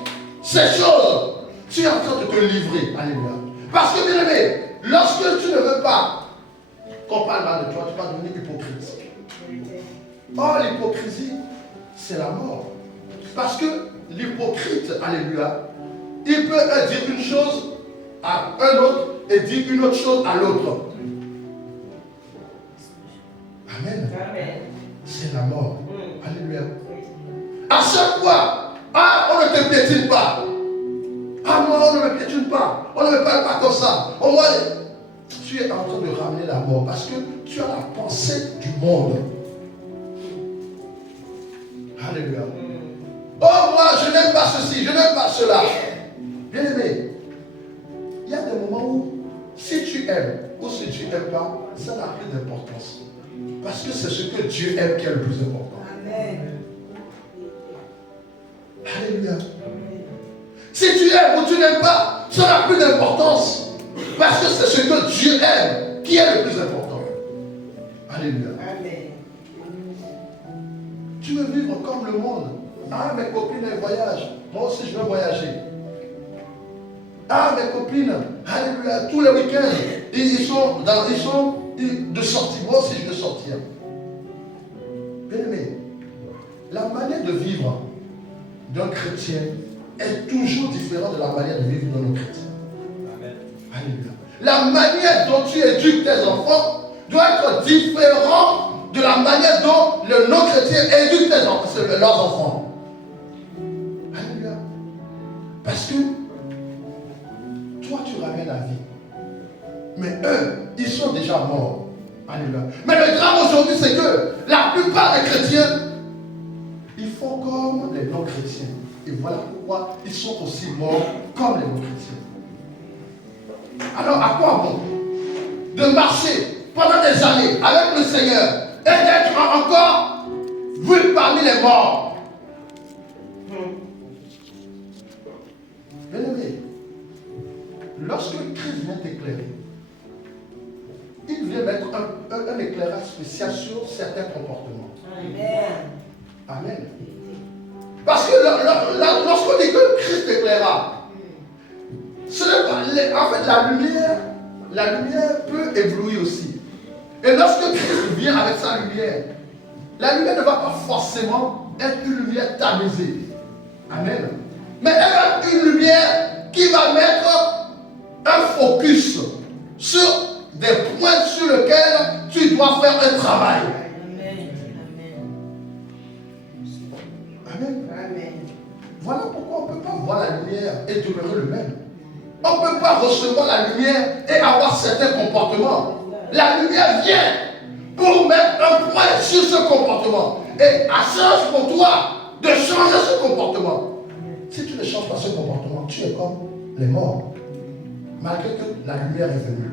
ces choses, tu es en train de te livrer. Alléluia. Parce que, bien aimé, lorsque tu ne veux pas qu'on parle mal de toi, tu vas devenir hypocrite. Or, l'hypocrisie, c'est la mort. Parce que l'hypocrite, alléluia, il peut dire une chose à un autre et dire une autre chose à l'autre. Amen. C'est la mort. Alléluia. À chaque fois, on ne te piétine pas. Moi, on ne me piétine pas. On ne me parle pas comme ça. Au moins, tu es en train de ramener la mort parce que tu as la pensée du monde. Alléluia. Oh, moi, je n'aime pas ceci, je n'aime pas cela. Bien aimé, il y a des moments où, si tu aimes ou si tu n'aimes pas, ça n'a plus d'importance. Parce que c'est ce que Dieu aime qui est le plus important. Amen. Alléluia. Si tu aimes ou tu n'aimes pas, ça n'a plus d'importance. Parce que c'est ce que Dieu aime qui est le plus important. Alléluia. Amen. Tu veux vivre comme le monde. Ah, mes copines, elles voyagent. Moi aussi, je veux voyager. Ah, mes copines, alléluia, tous les week-ends, ils sont de sortie. Moi aussi, je veux sortir. Bien aimé, la manière de vivre d'un chrétien est toujours différente de la manière de vivre d'un non-chrétien. Alléluia. La manière dont tu éduques tes enfants doit être différente de la manière dont le non-chrétien éduque leurs enfants. Alléluia. Parce que toi, tu ramènes la vie. Mais eux, ils sont déjà morts. Alléluia. Mais le drame aujourd'hui, c'est que la plupart des chrétiens, ils font comme les non-chrétiens. Et voilà pourquoi ils sont aussi morts comme les non-chrétiens. Alors, à quoi bon de marcher pendant des années avec le Seigneur et d'être encore vu parmi les morts? Bien-aimé, lorsque Christ vient t'éclairer, il vient mettre un éclairage spécial sur certains comportements. Amen. Amen. Parce que lorsqu'on dit que Christ éclaira, ce n'est pas, en fait, la lumière peut éblouir aussi. Et lorsque Christ vient avec sa lumière, la lumière ne va pas forcément être une lumière tamisée. Amen. Mais elle est une lumière qui va mettre un focus sur des points sur lesquels tu dois faire un travail. Amen. Amen. Amen. Voilà pourquoi on ne peut pas voir la lumière et demeurer le même. On ne peut pas recevoir la lumière et avoir certains comportements. La lumière vient pour mettre un point sur ce comportement. Et à charge pour toi de changer ce comportement. Si tu ne changes pas ce comportement, tu es comme les morts. Malgré que la lumière est venue.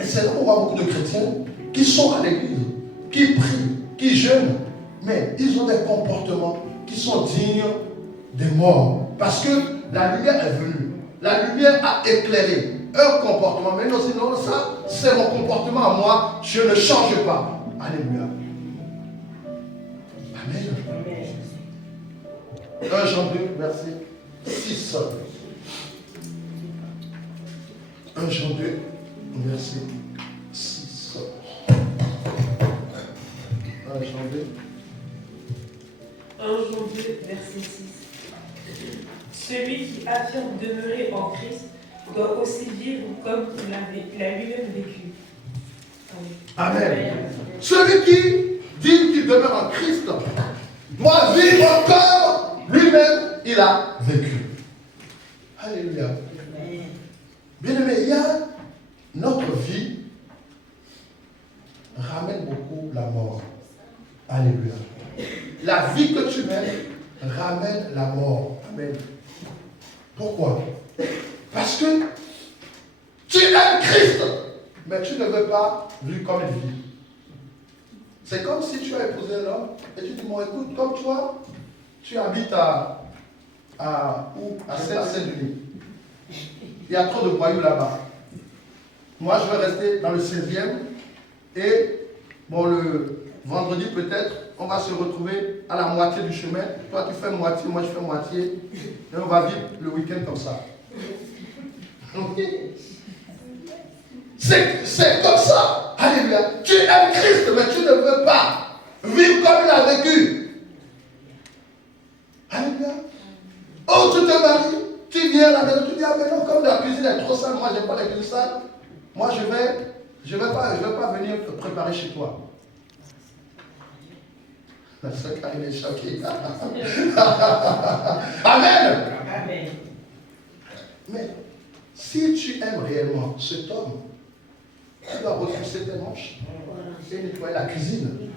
Et c'est là qu'on voit beaucoup de chrétiens qui sont à l'église, qui prient, qui jeûnent, mais ils ont des comportements qui sont dignes des morts. Parce que la lumière est venue. La lumière a éclairé un comportement. Mais non, sinon, ça, c'est mon comportement à moi. Je ne change pas. Alléluia. Amen. 1 Jean 2, verset 6. 1 Jean 2, verset 6. 1 Jean 2. 1 Jean 2, verset 6. Celui qui affirme demeurer en Christ doit aussi vivre comme il a lui-même vécu. Amen. Amen. Celui qui dit qu'il demeure en Christ doit vivre comme lui-même il a vécu. Alléluia. Bien aimé, il y a notre vie ramène beaucoup la mort. Alléluia. La vie que tu mènes ramène la mort. Amen. Pourquoi? Parce que tu aimes Christ, mais tu ne veux pas vivre comme il vit. C'est comme si tu as épousé un homme et tu dis, bon écoute, comme toi, tu habites à Saint-Denis. Il y a trop de voyous là-bas. Moi, je vais rester dans le 16e et bon, le vendredi peut-être, on va se retrouver à la moitié du chemin. Toi, tu fais moitié, moi, je fais moitié. Et on va vivre le week-end comme ça. C'est comme ça. Alléluia. Tu aimes Christ, mais tu ne veux pas vivre comme il a vécu. Alléluia. Oh, tu te maries, tu viens à la maison, tu dis, ah mais non, comme la cuisine est trop sale, moi j'aime pas la cuisine sale, moi je vais pas venir te préparer chez toi. Ce Karine est choqué. Amen. Amen. Mais si tu aimes réellement cet homme, tu dois retrousser tes manches et nettoyer la cuisine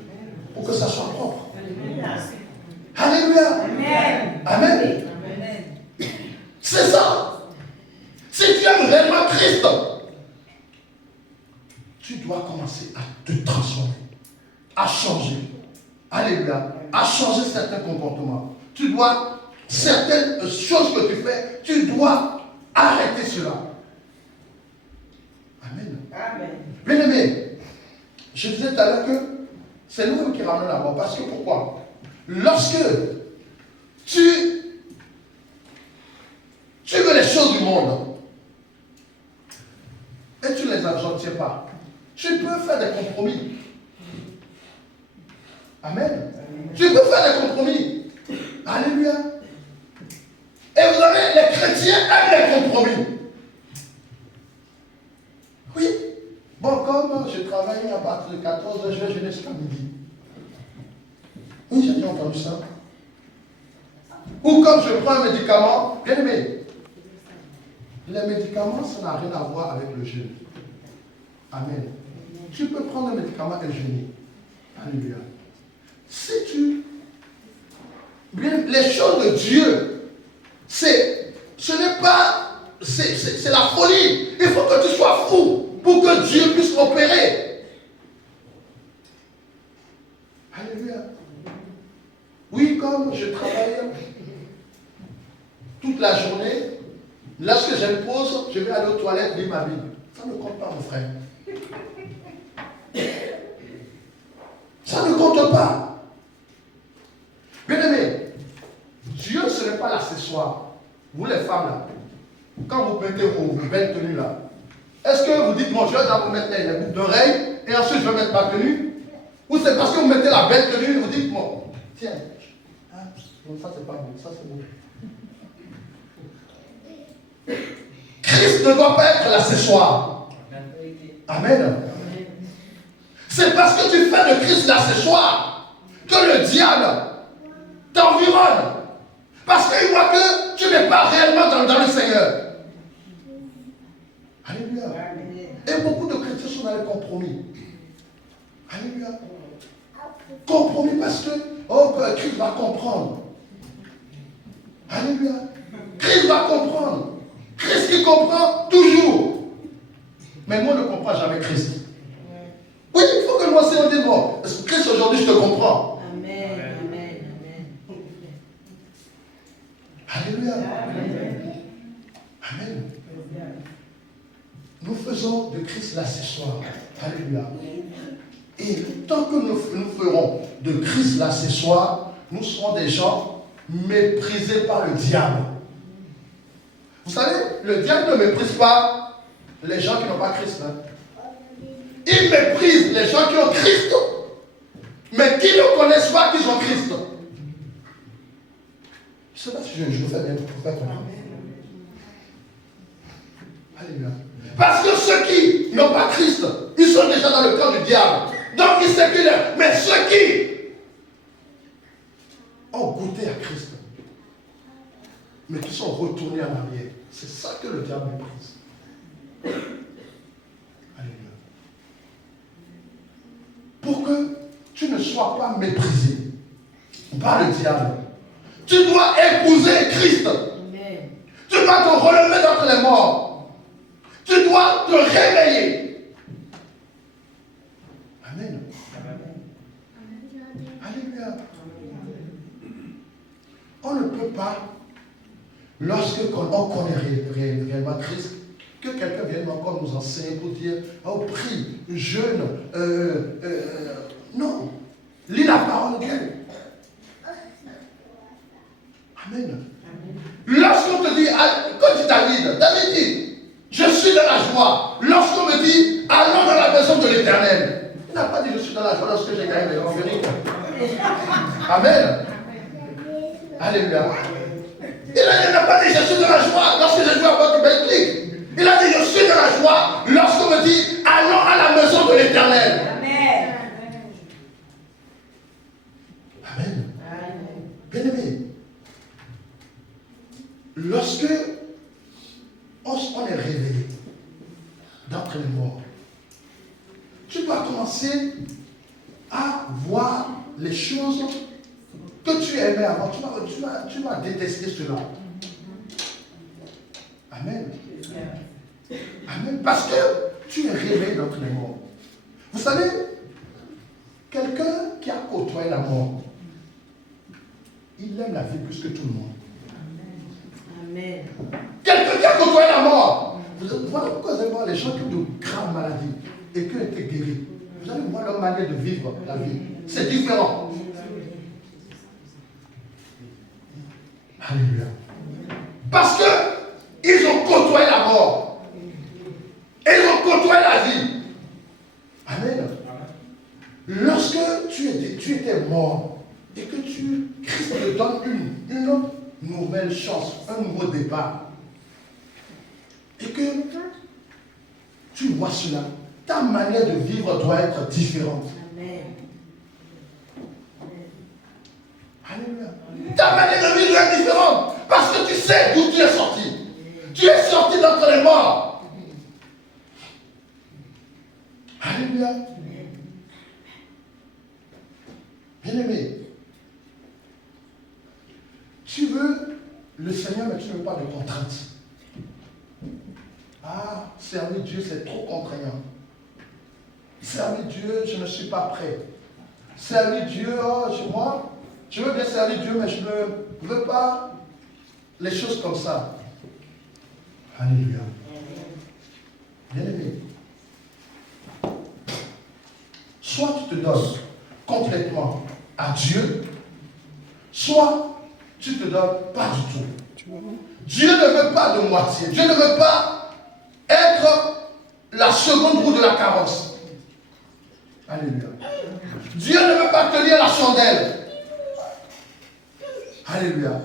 pour que ça soit propre. Alléluia. Amen. Amen. C'est ça. Si tu aimes réellement Christ, tu dois commencer à te transformer, à changer. Alléluia. À changer certains comportements. Tu dois certaines choses que tu fais, tu dois arrêter cela. Amen. Amen. Bien aimé, je disais tout à l'heure que c'est nous qui ramenons la mort. Parce que pourquoi? Lorsque tu veux les choses du monde et tu ne les entretiens pas, tu peux faire des compromis. Amen. Tu peux faire des compromis. Alléluia. Et vous avez, les chrétiens aiment les compromis. Oui. Bon, comme je travaille à partir de 14h, je vais jeûner jusqu'à midi. Oui, j'ai déjà entendu ça. Ou comme je prends un médicament, bien aimé, les médicaments, ça n'a rien à voir avec le jeûne. Amen. Tu peux prendre un médicament et jeûner. Alléluia. Si tu... Bien, les choses de Dieu, ce n'est pas... C'est la folie. Il faut que tu sois fou pour que Dieu puisse opérer. Alléluia. Oui, comme je travaille toute la journée, lorsque j'ai une pause, je vais aller aux toilettes, lire ma Bible. Ça ne compte pas, mon frère. Ça ne compte pas. Bien aimé, Dieu, ce n'est pas l'accessoire. Vous les femmes là, quand vous mettez vos belles tenues là, est-ce que vous dites, bon, je vais d'abord mettre les boucles d'oreilles et ensuite je vais mettre ma tenue? Ou c'est parce que vous mettez la belle tenue, vous dites, bon, tiens, hein, non, ça c'est pas beau, ça c'est beau. Christ ne doit pas être l'accessoire. Amen. C'est parce que tu fais de Christ l'accessoire que le diable t'environne. Parce qu'il voit que tu n'es pas réellement dans le Seigneur. Alléluia. Et beaucoup de chrétiens sont dans les compromis. Alléluia. Compromis parce que Christ va comprendre. Alléluia. Christ va comprendre. Christ qui comprend toujours. Mais moi, je ne comprends jamais Christ. Oui, il faut que moi aussi on dise, bon, Christ aujourd'hui, je te comprends. Amen, amen, amen. Alléluia. Amen. Nous faisons de Christ l'accessoire. Alléluia. Et tant que nous ferons de Christ l'accessoire, nous serons des gens méprisés par le diable. Vous savez, le diable ne méprise pas les gens qui n'ont pas Christ. Hein. Il méprise les gens qui ont Christ, mais qui ne connaissent pas qu'ils ont Christ. Je ne sais pas si je le fais bien pour faire comprendre. Alléluia. Parce que ceux qui n'ont pas Christ, ils sont déjà dans le camp du diable. Donc ils séculaires. Mais ceux qui ont goûté à Christ, mais qui sont retournés en arrière, c'est ça que le diable méprise. Alléluia. Pour que tu ne sois pas méprisé par le diable, tu dois épouser Christ. Amen. Tu dois te relever d'entre les morts. Tu dois te réveiller. Amen. Alléluia. On ne peut pas, lorsque on connaît réellement Christ, que quelqu'un vienne encore nous enseigner pour dire, oh, prie, jeûne, non. Lis la parole de Dieu. Amen. Lorsqu'on te dit, quand tu David dit, je suis dans la joie. Lorsqu'on me dit, allons dans la maison de l'Éternel. Il n'a pas dit, je suis dans la joie lorsque j'ai gagné les conférences. Amen. Alléluia. Il n'a pas dit, je suis dans la joie lorsque j'ai joué à votre Belgique. Il a dit, je suis dans la joie lorsqu'on me dit, allons à la maison de l'Éternel. Amen. Amen. Bien-aimé, lorsque on est réveillé d'entre les morts, tu dois commencer à voir les choses que tu aimais avant. Tu vas détester cela. Amen. Amen. Parce que tu es réveillé d'entre les morts. Vous savez, quelqu'un qui a côtoyé la mort, il aime la vie plus que tout le monde. des gens qui ont de graves maladies et qui ont été guéris. Vous allez voir leur manière de vivre la vie. C'est différent. Alléluia. Parce qu'ils ont côtoyé la mort. Et ils ont côtoyé la vie. Amen. Lorsque tu étais mort et que Christ te donne une nouvelle chance, un nouveau départ, et que tu vois cela, ta manière de vivre doit être différente. Amen. Alléluia. Ta manière de vivre doit être différente parce que tu sais d'où tu es sorti. Tu es sorti d'entre les morts. Alléluia. Bien-aimé, tu veux le Seigneur, mais tu ne veux pas de contraintes. Ah, servir Dieu, c'est trop contraignant. Servir Dieu, je ne suis pas prêt. Servir Dieu, moi, je veux bien servir Dieu, mais je ne veux pas les choses comme ça. Alléluia. Bien-aimé, soit tu te donnes complètement à Dieu, soit tu ne te donnes pas du tout. Dieu ne veut pas de moitié. Dieu ne veut pas être la seconde roue de la carrosse. Alléluia. Dieu ne veut pas tenir la chandelle. Alléluia.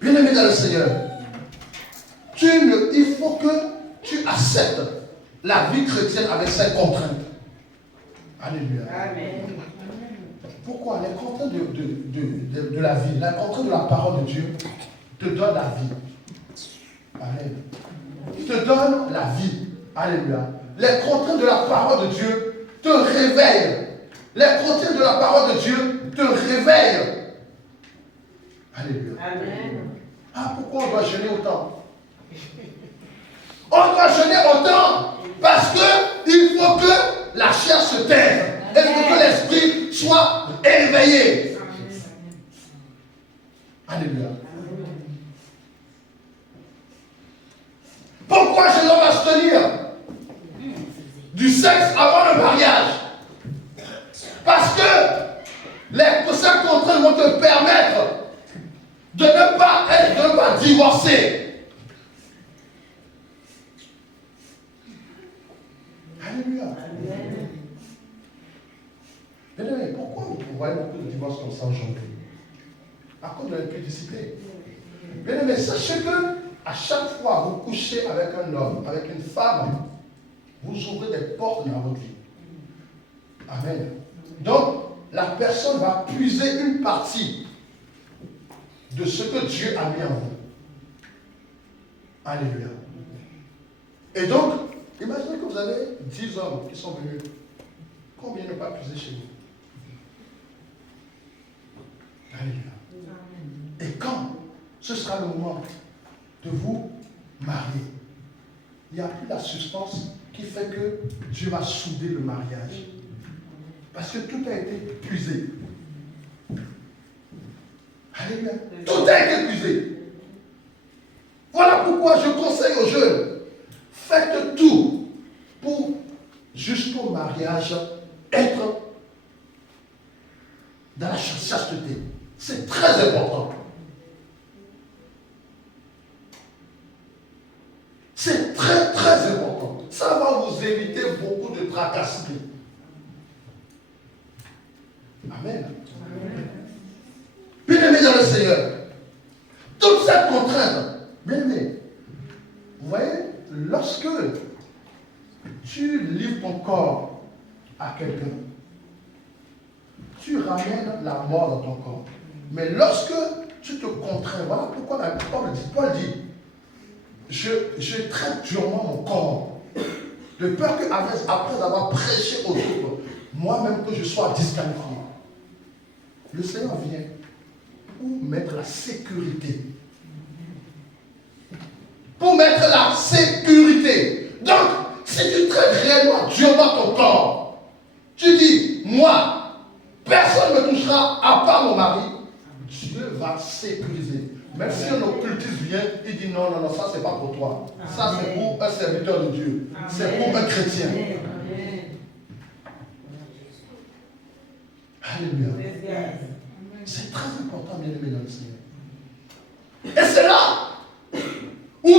Bien-aimé dans le Seigneur, il faut que tu acceptes la vie chrétienne avec ses contraintes. Alléluia. Amen. Pourquoi? Les contraintes de la vie, les contraintes de la parole de Dieu te donnent la vie. Amen. Te donne la vie. Alléluia. Les contraintes de la parole de Dieu te réveillent. Les contraintes de la parole de Dieu te réveillent. Alléluia. Amen. Ah, pourquoi on doit jeûner autant? On doit jeûner autant parce qu'il faut que la chair se taise. Il faut que l'esprit soit éveillé. Alléluia. Pourquoi je dois m'abstenir du sexe avant le mariage? Parce que ces contraintes vont te permettre de ne pas divorcer. Alléluia. Bien-aimé, pourquoi vous voyez beaucoup de divorces comme ça aujourd'hui? À cause de l'impudicité. Bien-aimé, sachez que à chaque fois que vous couchez avec un homme, avec une femme, vous ouvrez des portes dans votre vie. Amen. Donc, la personne va puiser une partie de ce que Dieu a mis en vous. Alléluia. Et donc, imaginez que vous avez 10 hommes qui sont venus. Combien ne pas puiser chez vous? Alléluia. Et quand ce sera le moment de vous marier, il n'y a plus la substance qui fait que Dieu va souder le mariage. Parce que tout a été puisé. Alléluia. Tout a été puisé. Voilà pourquoi je conseille aux jeunes, faites tout pour, jusqu'au mariage, être dans la chasteté. C'est très important. C'est très très important. Ça va vous éviter beaucoup de tracasseries. Amen. Bien-aimé dans le Seigneur, toute cette contrainte, bien-aimé, vous voyez, lorsque tu livres ton corps à quelqu'un, tu ramènes la mort dans ton corps. Mais lorsque tu te contrains, voilà pourquoi Paul dit, je traite durement mon corps, de peur qu'après avoir prêché aux autres, moi-même que je sois disqualifié. Le Seigneur vient pour mettre la sécurité. Pour mettre la sécurité. Donc, si tu traites réellement durement ton corps, tu dis, moi, personne ne me touchera à part mon mari, Dieu va sécuriser. Même si un occultiste vient, il dit non, non, non, ça c'est pas pour toi. Ça c'est pour un serviteur de Dieu. C'est pour un chrétien. Alléluia. C'est très important, bien aimé dans le Seigneur. Et c'est là où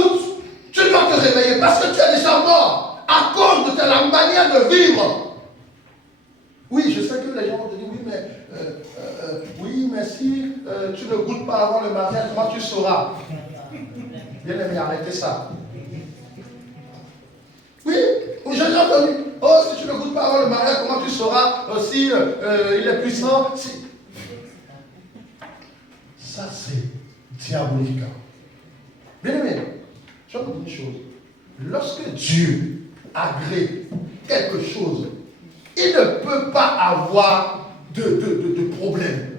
tu dois te réveiller parce que tu es déjà mort à cause de la manière de vivre. Oui, je sais que les gens vont te dire oui, mais si tu ne goûtes pas avant le mariage, comment tu sauras? Bien aimé, arrêtez ça. Oui, j'ai déjà entendu. Oh, si tu ne goûtes pas avant le mariage, comment tu sauras si il est puissant? Si... Ça, c'est diabolique. Bien aimé, je vais vous dire une chose. Lorsque Dieu agrée quelque chose, il ne peut pas avoir de problème.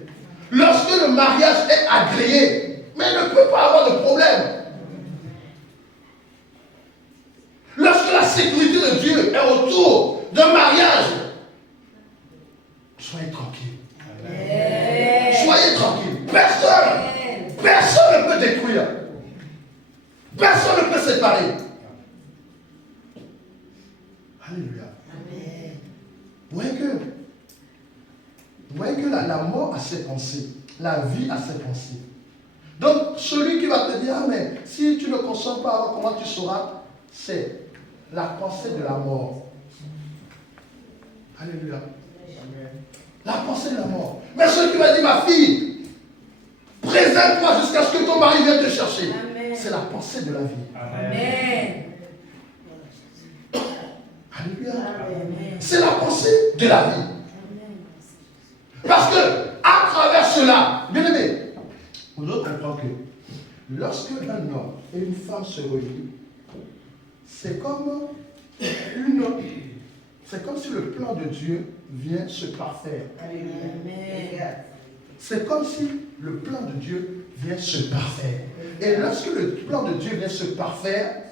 Lorsque le mariage est agréé, mais il ne peut pas avoir de problème. Lorsque la sécurité de Dieu est autour d'un mariage, soyez tranquille. Soyez tranquille. Personne ne peut détruire. Personne ne peut séparer. Alléluia. Vous voyez que la mort a ses pensées, la vie a ses pensées. Donc, celui qui va te dire, ah mais si tu ne consommes pas, comment tu sauras? C'est la pensée de la mort. Alléluia. La pensée de la mort. Mais celui qui va dire, ma fille, présente-toi jusqu'à ce que ton mari vienne te chercher. C'est la pensée de la vie. Amen. Alléluia. C'est la pensée de la vie. Parce que, à travers cela, bien aimé, vous devez comprendre que lorsque un homme et une femme se relient, c'est comme si le plan de Dieu vient se parfaire. C'est comme si le plan de Dieu vient se parfaire. Et lorsque le plan de Dieu vient se parfaire,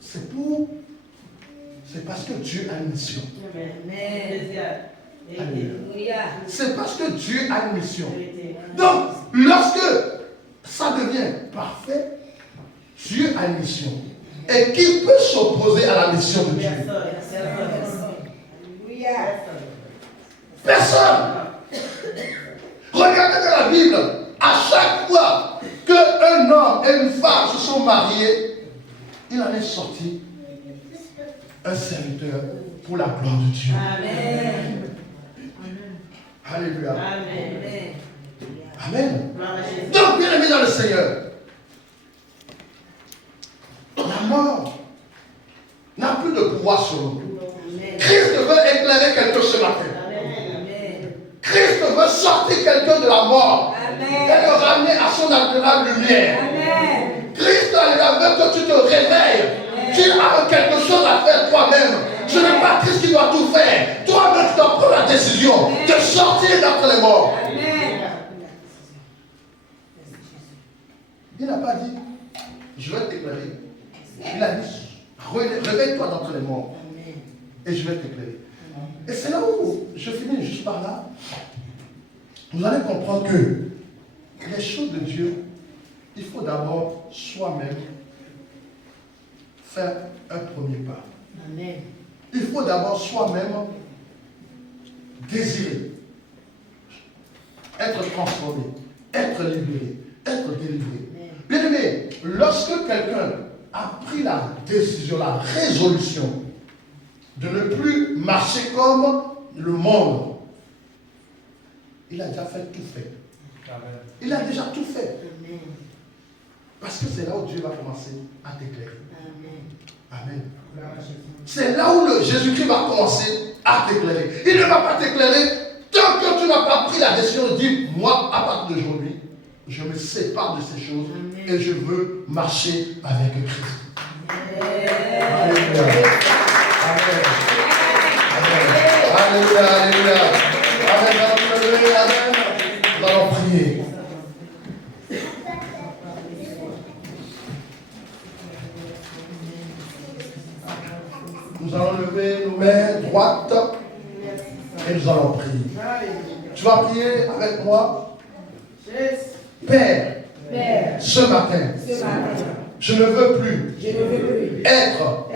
c'est parce que Dieu a une mission. Alléluia. C'est parce que Dieu a une mission. Donc, lorsque ça devient parfait, Dieu a une mission. Et qui peut s'opposer à la mission de Dieu? Personne. Regardez dans la Bible, à chaque fois qu'un homme et une femme se sont mariés, il en est sorti un serviteur pour la gloire de Dieu. Amen. Alléluia. Amen. Amen. Donc, bien aimé dans le Seigneur, la mort n'a plus de pouvoir sur nous. Christ veut éclairer quelqu'un ce matin. Christ veut sortir quelqu'un de la mort et le ramener à son admirable lumière. Christ veut que tu te réveilles. Tu as quelque chose à faire toi-même. Ce n'est pas Christ qui doit tout faire. Toi-même, tu dois prendre la décision de sortir d'entre les morts. Il n'a pas dit, je vais t'éclairer. Il a dit, réveille-toi d'entre les morts. Et je vais t'éclairer. Et c'est là où je finis juste par là. Vous allez comprendre que les choses de Dieu, il faut d'abord soi-même faire un premier pas. Amen. Il faut d'abord soi-même désirer, être transformé, être libéré, être délivré. Bien aimé, lorsque quelqu'un a pris la décision, la résolution de ne plus marcher comme le monde, il a déjà tout fait. Il a déjà tout fait. Parce que c'est là où Dieu va commencer à t'éclairer. Amen. C'est là où Jésus-Christ va commencer à t'éclairer. Il ne va pas t'éclairer tant que tu n'as pas pris la décision de dire, moi, à partir d'aujourd'hui, je me sépare de ces choses et je veux marcher avec Christ. Alléluia. Amen. Alléluia, alléluia. Amen, alléluia, amen. Nous allons prier. Nous allons lever nos mains droites et nous allons prier. Tu vas prier avec moi. Père, Ce matin, je ne veux plus être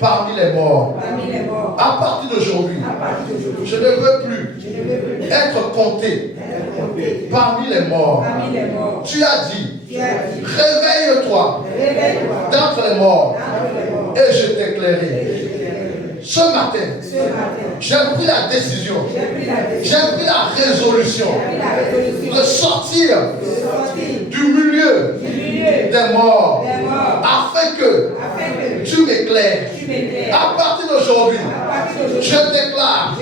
parmi les morts. À partir d'aujourd'hui, je ne veux plus être compté parmi les morts. Tu as dit, réveille-toi d'entre les morts et je t'éclairerai. Ce matin, j'ai pris la décision, j'ai pris la résolution de sortir du milieu des morts afin que tu m'éclaires. À partir d'aujourd'hui, je déclare,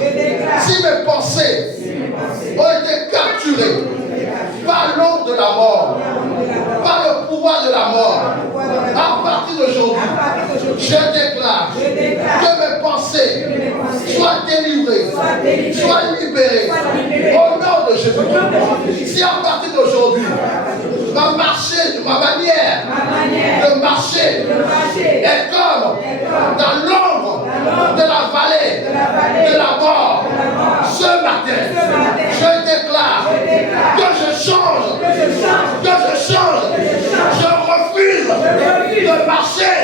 si mes pensées ont été capturées par l'ombre de la mort, par le pouvoir de la mort, à partir d'aujourd'hui, je déclare que mes pensées soient délivrées, soient libérées au nom de Jésus. Si à partir d'aujourd'hui, ma manière de marcher est comme dans l'ombre de la vallée de la mort, ce matin, je déclare que je change, je refuse de marcher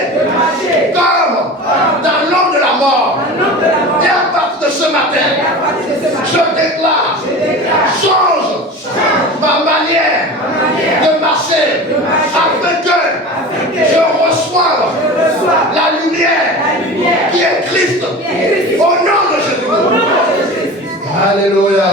comme dans l'ombre de la mort. Et à partir de ce matin, je déclare, change ma manière de marcher afin que je reçoive la lumière qui est Christ au nom de Jésus. Alléluia.